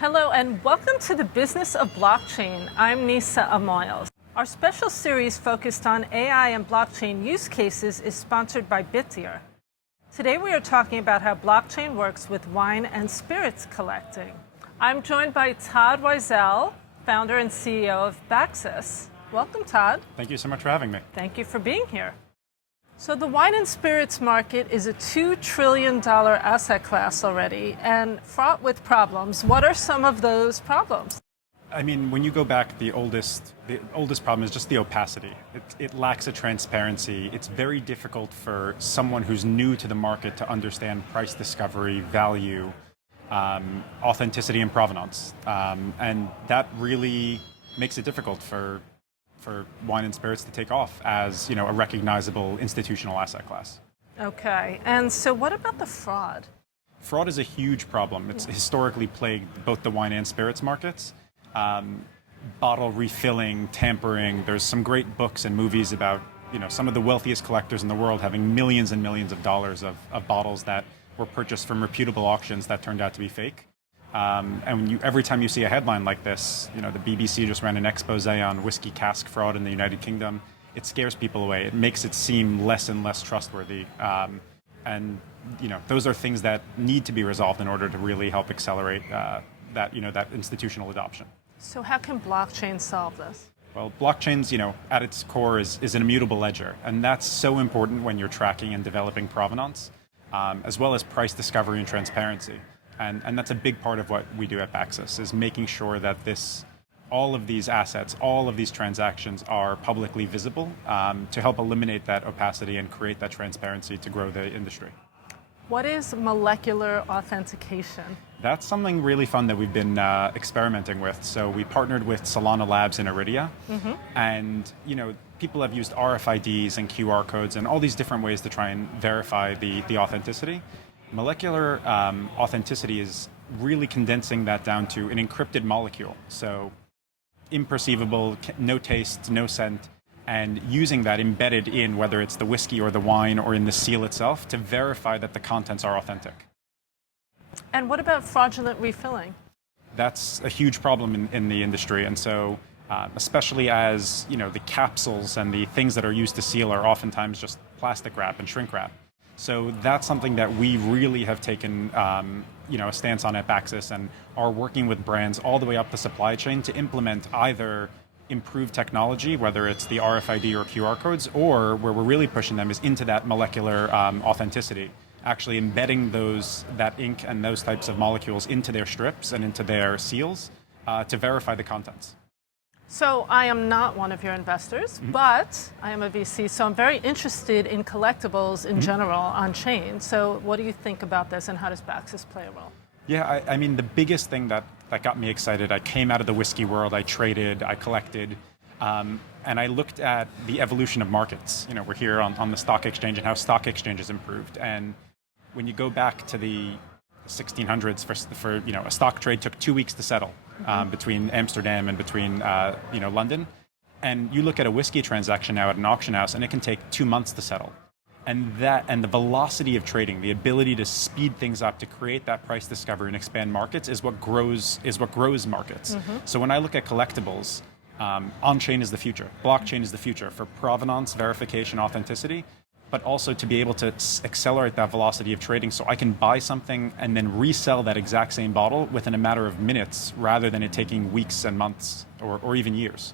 Hello and welcome to the Business of Blockchain. I'm Nisa Amoils. Our special series focused on AI and blockchain use cases is sponsored by Bittier. Today we are talking about how blockchain works with wine and spirits collecting. I'm joined by Todd Wiesel, founder and CEO of Baxus. Welcome, Todd. Thank you so much for having me. Thank you for being here. So the wine and spirits market is a $2 trillion asset class already and fraught with problems. What are some of those problems? I mean, when you go back, the oldest problem is just the opacity. It lacks a transparency. It's very difficult for someone who's new to the market to understand price discovery, value, authenticity, and provenance. And that really makes it difficult for wine and spirits to take off as, a recognizable institutional asset class. Okay, and so what about the fraud? Fraud is a huge problem. It's historically plagued both the wine and spirits markets. Bottle refilling, tampering. There's some great books and movies about, some of the wealthiest collectors in the world having millions and millions of dollars of bottles that were purchased from reputable auctions that turned out to be fake. And every time you see a headline like this, the BBC just ran an expose on whiskey cask fraud in the United Kingdom. It scares people away. It makes it seem less and less trustworthy. And those are things that need to be resolved in order to really help accelerate that institutional adoption. So how can blockchain solve this? Well, blockchains, at its core is an immutable ledger, and that's so important when you're tracking and developing provenance, as well as price discovery and transparency. And that's a big part of what we do at Baxus, is making sure that all of these assets, all of these transactions are publicly visible to help eliminate that opacity and create that transparency to grow the industry. What is molecular authentication? That's something really fun that we've been experimenting with. So we partnered with Solana Labs in Iridia, and people have used RFIDs and QR codes and all these different ways to try and verify the authenticity. Molecular authenticity is really condensing that down to an encrypted molecule. So imperceivable, no taste, no scent, and using that embedded in whether it's the whiskey or the wine or in the seal itself to verify that the contents are authentic. And what about fraudulent refilling? That's a huge problem in the industry. And so especially as the capsules and the things that are used to seal are oftentimes just plastic wrap and shrink wrap. So that's something that we really have taken a stance on at Baxus and are working with brands all the way up the supply chain to implement either improved technology, whether it's the RFID or QR codes, or where we're really pushing them is into that molecular authenticity, actually embedding that ink and those types of molecules into their strips and into their seals to verify the contents. So I am not one of your investors, but I am a VC, so I'm very interested in collectibles in general on chain. So what do you think about this, and how does Baxus play a role? Yeah, I mean, the biggest thing that got me excited, I came out of the whiskey world, I traded, I collected, and I looked at the evolution of markets. We're here on the stock exchange and how stock exchanges improved. And when you go back to the 1600s, for a stock trade took 2 weeks to settle between Amsterdam and between London, and you look at a whiskey transaction now at an auction house, and it can take 2 months to settle. And the velocity of trading, the ability to speed things up to create that price discovery and expand markets is what grows markets. So when I look at collectibles, on-chain is the future, blockchain is the future for provenance, verification, authenticity, but also to be able to accelerate that velocity of trading so I can buy something and then resell that exact same bottle within a matter of minutes rather than it taking weeks and months or even years.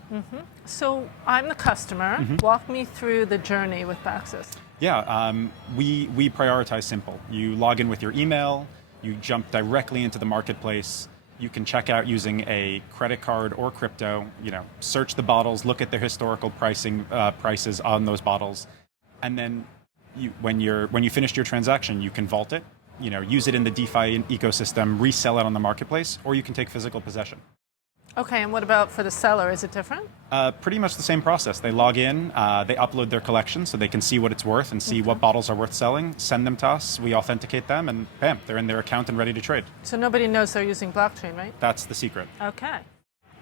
So I'm the customer. Walk me through the journey with Baxus. Yeah, we prioritize simple. You log in with your email, you jump directly into the marketplace, you can check out using a credit card or crypto, search the bottles, look at the historical prices on those bottles. And then when you finished your transaction, you can vault it, use it in the DeFi ecosystem, resell it on the marketplace, or you can take physical possession. Okay, and what about for the seller? Is it different? Pretty much the same process. They log in, they upload their collection so they can see what it's worth and see what bottles are worth selling, send them to us, we authenticate them, and bam, they're in their account and ready to trade. So nobody knows they're using blockchain, right? That's the secret. Okay.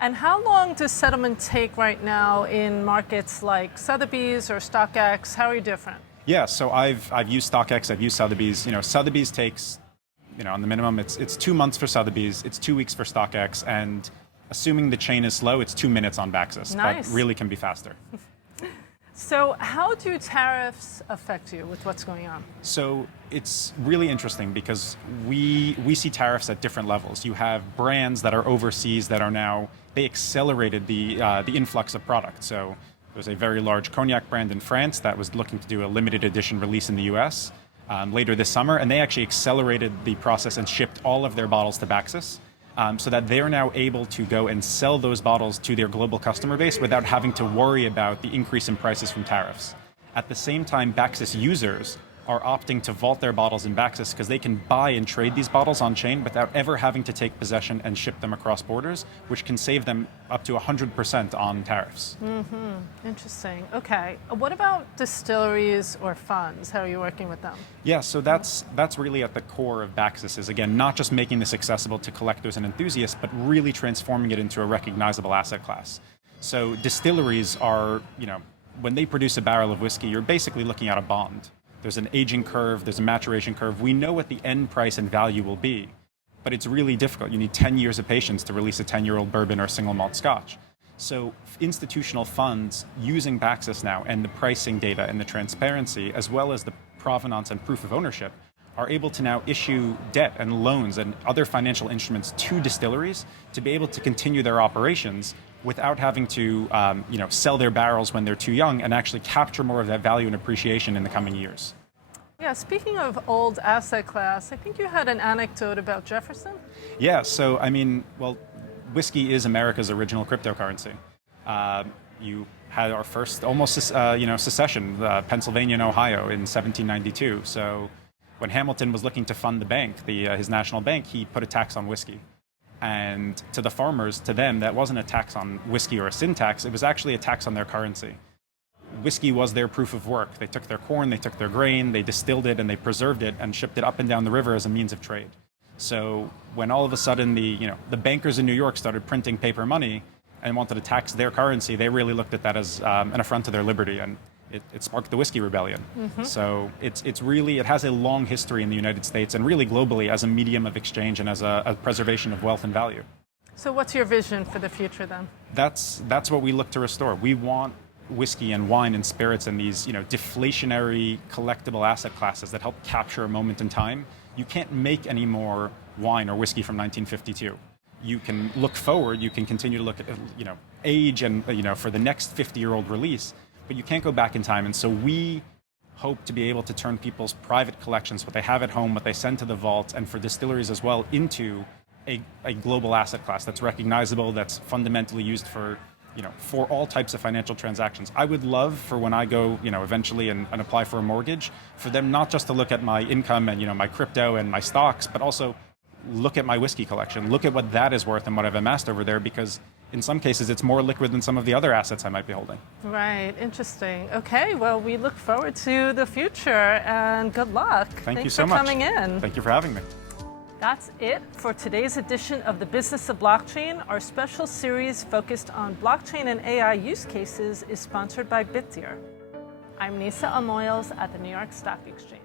And how long does settlement take right now in markets like Sotheby's or StockX? How are you different? Yeah, so I've used StockX, I've used Sotheby's. Sotheby's takes on the minimum, it's 2 months for Sotheby's, it's 2 weeks for StockX, and assuming the chain is slow, it's 2 minutes on Baxus. Nice. But really can be faster. So how do tariffs affect you with what's going on? So it's really interesting because we see tariffs at different levels. You have brands that are overseas that are now, they accelerated the influx of product. So there's a very large cognac brand in France that was looking to do a limited edition release in the US later this summer, and they actually accelerated the process and shipped all of their bottles to Baxus. So that they're now able to go and sell those bottles to their global customer base without having to worry about the increase in prices from tariffs. At the same time, Baxus users are opting to vault their bottles in Baxus because they can buy and trade these bottles on chain without ever having to take possession and ship them across borders, which can save them up to 100% on tariffs. Interesting. Okay. What about distilleries or funds? How are you working with them? Yeah, so that's really at the core of Baxus, is again, not just making this accessible to collectors and enthusiasts, but really transforming it into a recognizable asset class. So distilleries are, when they produce a barrel of whiskey, you're basically looking at a bond. There's an aging curve, there's a maturation curve. We know what the end price and value will be, but it's really difficult. You need 10 years of patience to release a 10-year-old bourbon or single malt scotch. So institutional funds using Baxus now, and the pricing data and the transparency, as well as the provenance and proof of ownership, are able to now issue debt and loans and other financial instruments to distilleries to be able to continue their operations without having to sell their barrels when they're too young, and actually capture more of that value and appreciation in the coming years. Yeah, speaking of old asset class, I think you had an anecdote about Jefferson? Yeah, so whiskey is America's original cryptocurrency. You had our first almost secession, Pennsylvania and Ohio in 1792. So when Hamilton was looking to fund the bank, his national bank, he put a tax on whiskey. And to the farmers, to them, that wasn't a tax on whiskey or a sin tax, it was actually a tax on their currency. Whiskey was their proof of work. They took their corn, they took their grain, they distilled it, and they preserved it and shipped it up and down the river as a means of trade. So when all of a sudden the bankers in New York started printing paper money and wanted to tax their currency, they really looked at that as an affront to their liberty, and it sparked the whiskey rebellion. So it has a long history in the United States and really globally as a medium of exchange and as a preservation of wealth and value. So what's your vision for the future then? That's what we look to restore. We want whiskey and wine and spirits and these deflationary collectible asset classes that help capture a moment in time. You can't make any more wine or whiskey from 1952. You can look forward, you can continue to look at age and for the next 50-year-old release, but you can't go back in time. And so we hope to be able to turn people's private collections, what they have at home, what they send to the vault, and for distilleries as well, into a global asset class that's recognizable, that's fundamentally used for all types of financial transactions. I would love for when I go, eventually and apply for a mortgage, for them not just to look at my income and, my crypto and my stocks, but also look at my whiskey collection, look at what that is worth and what I've amassed over there, because in some cases it's more liquid than some of the other assets I might be holding. Right, interesting. Okay, well, we look forward to the future and good luck. Thank you so much. Thanks for coming in. Thank you for having me. That's it for today's edition of The Business of Blockchain. Our special series focused on blockchain and AI use cases is sponsored by Bitdeer. I'm Nisa Amoils at the New York Stock Exchange.